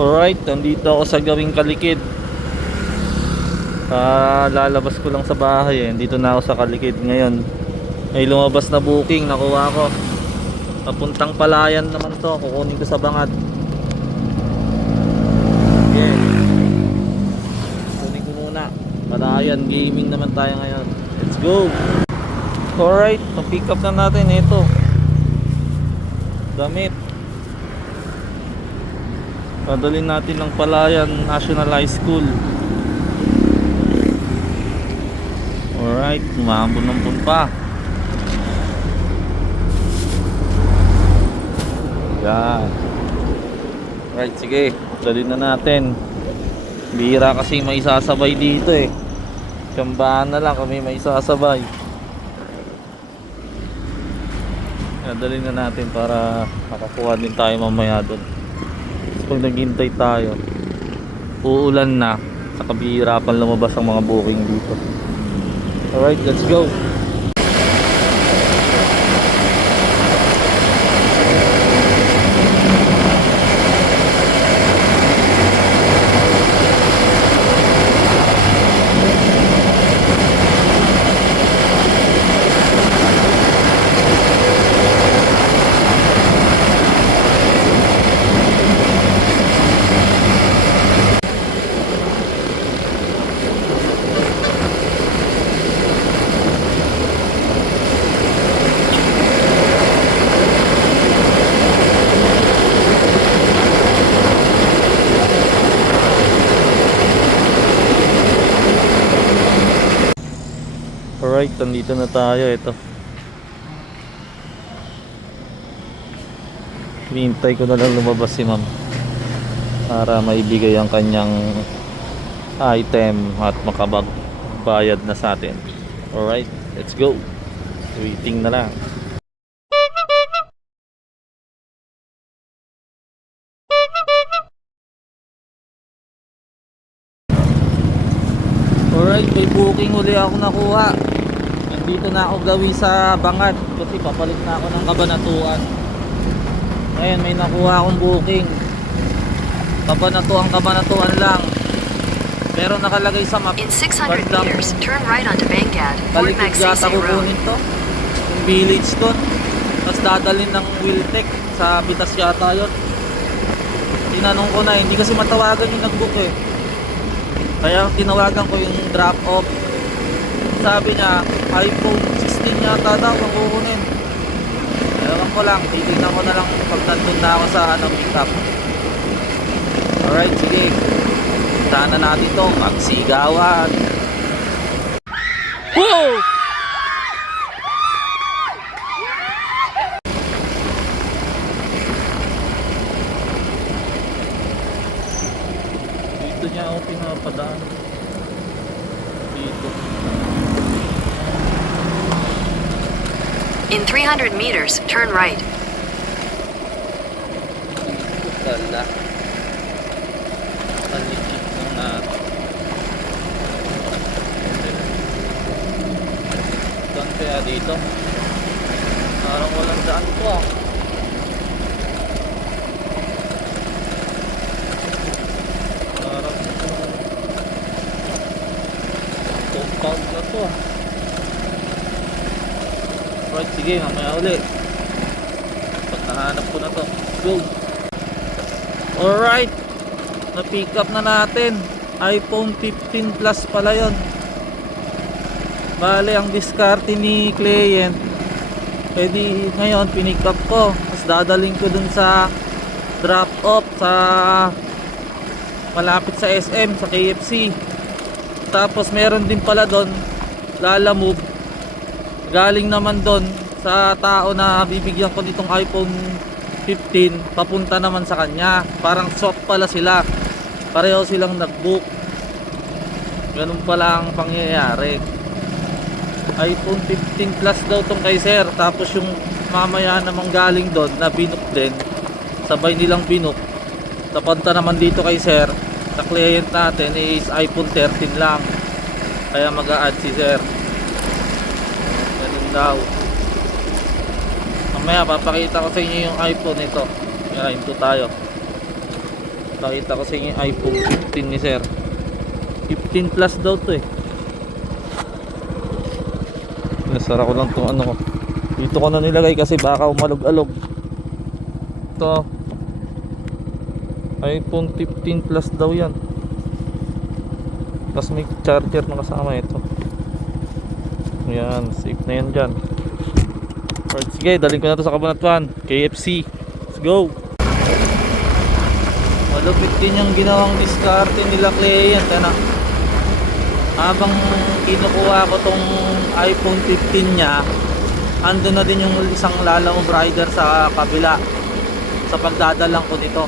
Alright, nandito ako sa Gawing Kalikid. Lalabas ko lang sa bahay eh. Dito na ako sa Kalikid ngayon. May lumabas na booking, nakuha ko. Papuntang Palayan naman to, kukunin ko sa Bangad. Okay. Kunin ko muna. Palayan, gaming naman tayo ngayon. Let's go! Alright, pick up na natin ito. Damit. Padalhin natin ng Palayan National High School. Alright, umambon pa. Yan. Alright, sige, dalhin na natin. Bihira kasi may sasabay dito eh. Tsambahan na lang kami may sasabay. Dalhin na natin para makakuha din tayo mamaya doon. Pag naghintay tayo, uulan na, saka bihirapan lumabas ang mga booking dito. Alright, let's go. Alright, nandito na tayo. Ito, hinihintay ko na lang lumabas si ma'am para maibigay ang kanyang item at makapagbayad na sa atin. Alright, let's go. Waiting na lang. Alright, may booking uli ako nakuha. Nandito na ako gawi sa Bangad kasi papalit na ako ng Kabanatuan. Ngayon may nakuha akong booking. Kabanatuan lang. Pero nakalagay sa map. In 600 meters, turn right onto Bangad, Fort Magsaysay Road. To, yung village doon. Tapos dadalhin ng Wiltec sa Pitas yata yun. Tinanong ko na, hindi kasi matawagan yung nagbook eh. Kaya tinawagan ko yung drop off. Sabi niya iPhone 16 yata daw ang kukunin. Ewan ko lang, titignan ko na lang pag nandun na ako sa pick up. Alright, sige. Puntahan na natin ito, magsigawan. Woo! Dito niya ako pinapadaan. Dito. In 300 meters, turn right. Kala. Palikit ng natin. Saan kaya dito? Parang walang daan to ah. Parang compound na to ah. Right, sige, mamaya ulit. Pag nahanap ko na to, go. Alright, na-pick up na natin. iPhone 15 Plus pala yun. Bale, ang diskarte ni client, di ngayon pinick up ko. Tapos dadaling ko dun sa drop off sa malapit sa SM, sa KFC. Tapos meron din pala dun Lalamove. Galing naman doon sa tao na bibigyan ko nitong iPhone 15, papunta naman sa kanya. Parang swap pala sila. Pareho silang nag-book. Ganun pala ang pangyayari. iPhone 15 Plus daw tong kay sir. Tapos yung mamaya namang galing doon na binook din, sabay nilang binook. Napunta naman dito kay sir, sa client natin is iPhone 13 lang. Kaya mag-a-add si sir. Daw. Mamaya papakita ko sa inyo yung iPhone nito. Kaya ito tayo. Nakita ko sa inyo yung iPhone 15 ni sir. 15 plus daw to eh. Nasara ko lang tong ano ko. Dito ko na nilagay kasi baka umalog-alog. Ito iPhone 15 plus daw yan. Tapos may charger na kasama ito. Yan, safe na yan dyan. Alright, sige, dalhin ko na to sa Cabanatuan KFC. Let's go. Malupit din yung ginawang diskarte nila client. Ano? Habang kinukuha ko tong iPhone 15 nya, andun na din yung isang lalamove rider sa kabila. Sa pagdadalang ko nito,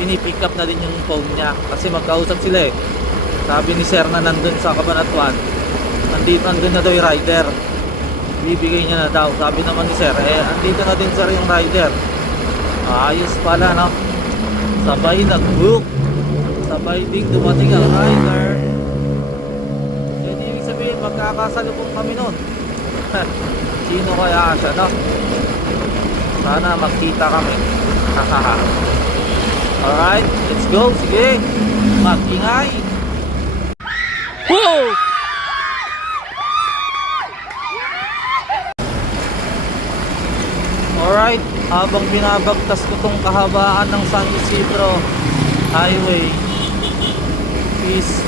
pinipick up na din yung phone nya kasi magkausap sila eh. Sabi ni sir na nandun sa Cabanatuan, andun na daw yung rider, bibigay niya na daw. Sabi naman ni sir, andito na din sir yung rider. Ayos pala, no? Sabay nag-book, sabay ding dumating ang rider. Yan ibig sabihin, magkakasalubong kami nun. Sino kaya siya, no? Sana magkita kami. Alright, let's go. Sige, mag-ingay. Whoa! Alright, habang binabagtas ko tong kahabaan ng San Isidro Highway is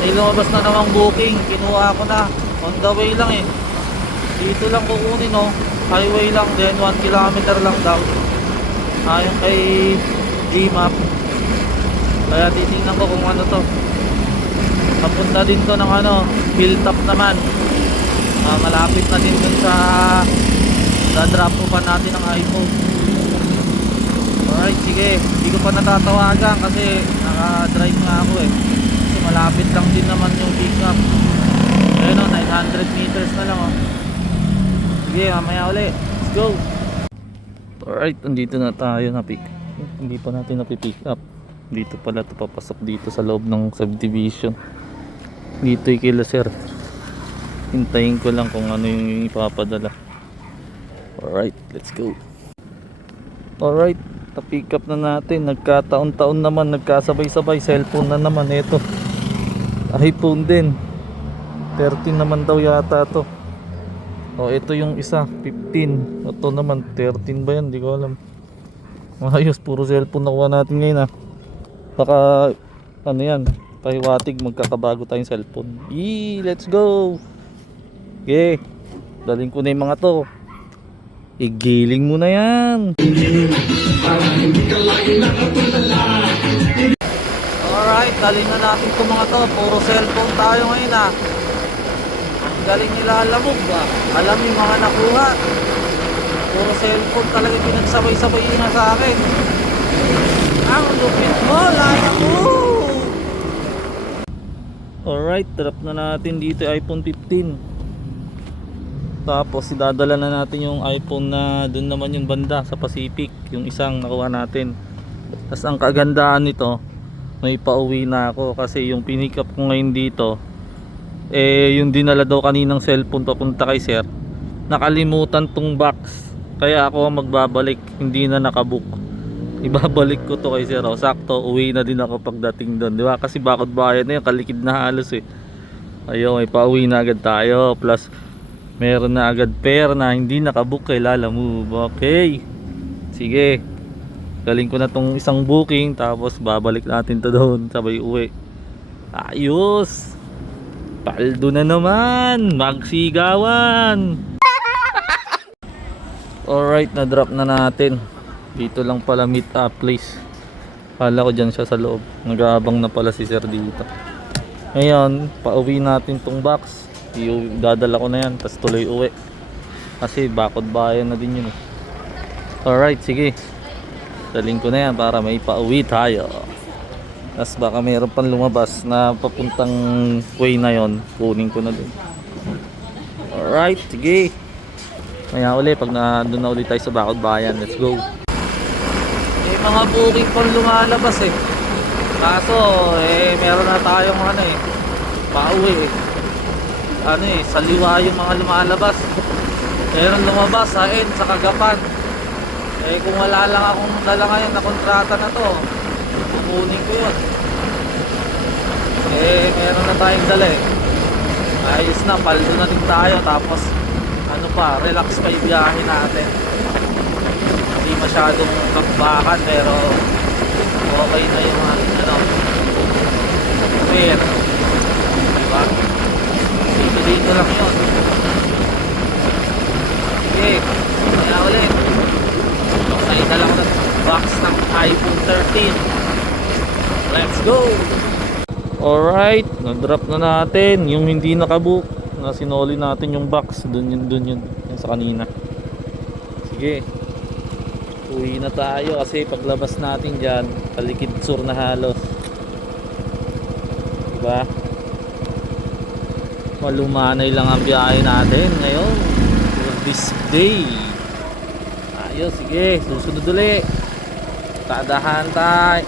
may lumabas na namang booking. Kinuha ko na, on the way lang eh. Dito lang kukunin, no? Highway lang, then 1 kilometer lang daw ayon kay Gmap. Kaya titingnan ko kung ano to. Papunta din to ng ano, Hilltop naman. Malapit na din dun sa drop ko pa natin ang iPhone. Alright, sige. Hindi ko pa natatawagan kasi naka-drive nga ako eh. Kasi malapit lang din naman yung pick up. Ayun o, 900 meters na lang o. Sige, mamaya uli. Let's go. Alright, andito na tayo na pick. Hindi pa natin napipick up. Dito pala ito papasok dito sa loob ng subdivision. Dito kila sir. Hintayin ko lang kung ano yung ipapadala. Alright, let's go. Alright, na-pick up na natin. Nagkataon-taon naman, nagkasabay-sabay. Cellphone na naman, ito iPhone din 13 naman daw yata to. O, ito yung isa 15. Ito naman 13 ba yan? Di ko alam. Ayos, puro cellphone nakuha natin ngayon Baka ano yan, pahiwatig magkakabago tayong cellphone. Let's go. Okay, daling ko na yung mga to. Igiling mo na yan. Alright, daling na natin itong mga to. Puro cellphone tayo ngayon Ang galing nila alamog Alam yung mga nakuha. Puro cellphone talaga pinagsabay-sabay na sa akin. Ang lupit mo, like mo. Alright, drop na natin dito iPhone 15. Tapos idadala na natin yung iPhone na dun naman yung banda sa Pacific, yung isang nakuha natin. Tapos ang kagandaan nito, may pauwi na ako kasi yung pinick up ko ngayon dito, yung dinala daw kaninang cellphone papunta kay sir, nakalimutan tong box. Kaya ako magbabalik, hindi na nakabook. Ibabalik ko to kay sir. Sakto, uwi na din ako pagdating doon, di ba? Kasi bakod bayan na yun, kalikid na halos eh. Ayun, may pauwi na agad tayo. Plus meron na agad pair na hindi nakabook kay Lalamove. Okay, sige, galing ko na tong isang booking. Tapos babalik natin to doon, sabay uwi. Ayos, paldo na naman, magsigawan. Alright, na drop na natin. Dito lang pala meet up place. Kala ko dyan siya sa loob. Nag-aabang na pala si sir dito. Ngayon, pauwi natin tong box. Dadala ko na yan, tapos tuloy uwi kasi bakod bayan na din yun Alright, sige, daling ko na yan para may pauwi tayo. Tapos baka mayroon pang lumabas na papuntang way na yon, kunin ko na din. Alright, sige, maya uli pag doon na ulit tayo sa bakod bayan. Let's go. May mga booking pang lumalabas kaso meron na tayong pauwi saliwa yung mga lumalabas. Meron lumabas sa sa Kagapan. Kung wala lang akong dala ngayon na kontrata na to, kukunin ko yun. Eh, meron na tayong dala eh. Ayos na, paldo na din tayo. Tapos, ano pa, relax pa yung biyahe natin. Hindi masyadong kakbakan, pero okay na yung ano, fare. Diba? Dito lang yun. Sige, kaya ulit. Naidala ko ng box ng iPhone 13. Let's go! Alright, na-drop na natin yung hindi nakabook. Na sinoli natin yung box. Dun yun sa kanina. Sige, uwi na tayo kasi paglabas natin dyan, palikid sur na halos. Diba? Malumanay lang ang biyahe natin ngayon for this day. Ayos, sige, susunod ulit. Tadahan tayo.